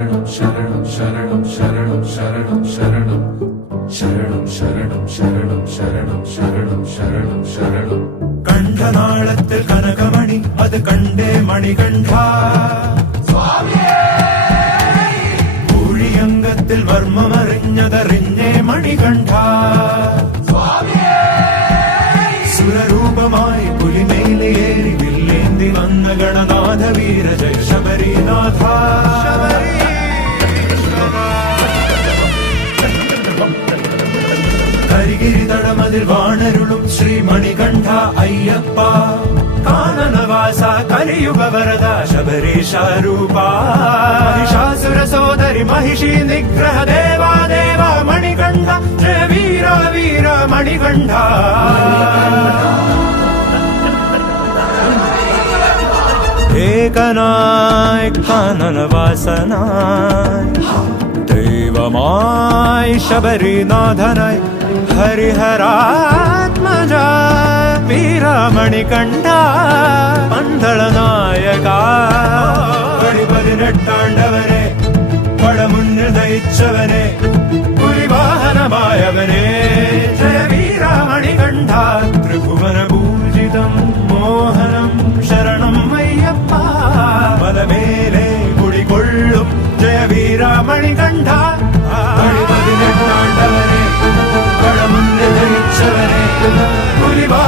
ശരണം ശരണം ശരണം ശരണം ശരണം ശരണം ശരണം ശരണം ശരണം ശരണം ശരണം ശരണം കണ്ഠനാളത്തിൽ കനകമണി അത് കണ്ടേ മണികണ്ഠ പൂഴിയംഗത്തിൽ മർമ്മമറിഞ്ഞതറിഞ്ഞേ മണികണ്ഠ സുരരൂപമായി പുലിമേലേറി വില്ലേന്തി വന്ന ഗണനാഥ വീര ജയ ശബരിനാഥ കരികിരിതടമതിൽ വാണരുളും ശ്രീ മണികണ്ഠ അയ്യപ്പ കാനനവാസ കലിയുഗ വരദ ശബരീശ രൂപ മഹിഷാസുര സോദരി മഹിഷി നിഗ്രഹ ദേവാ ദേവ മണികണ്ഠ ജയ വീര വീര മണികണ്ഠ ഏകനായ കാനനവാസനായ ദൈവമായി ശബരിനാഥനായി ഹരിഹരാത്മജ വീരമണികണ്ഠ പന്തളനായക പതിനെട്ടാണ്ടവനെ പടമുന്നിൽ നയിച്ചവനെ പുലിവാഹനമായവനെ ജയ വീരമണികണ്ഠ ത്രിഭുവന പൂജിതം മോഹനം ശരണം അയ്യപ്പ മലമേലെ കുടികൊള്ളും ജയ വീരമണികണ്ഠ പതിനെട്ടാണ്ടവനെ പടമുന്നിൽ നയിച്ചവനെ പുലിവാ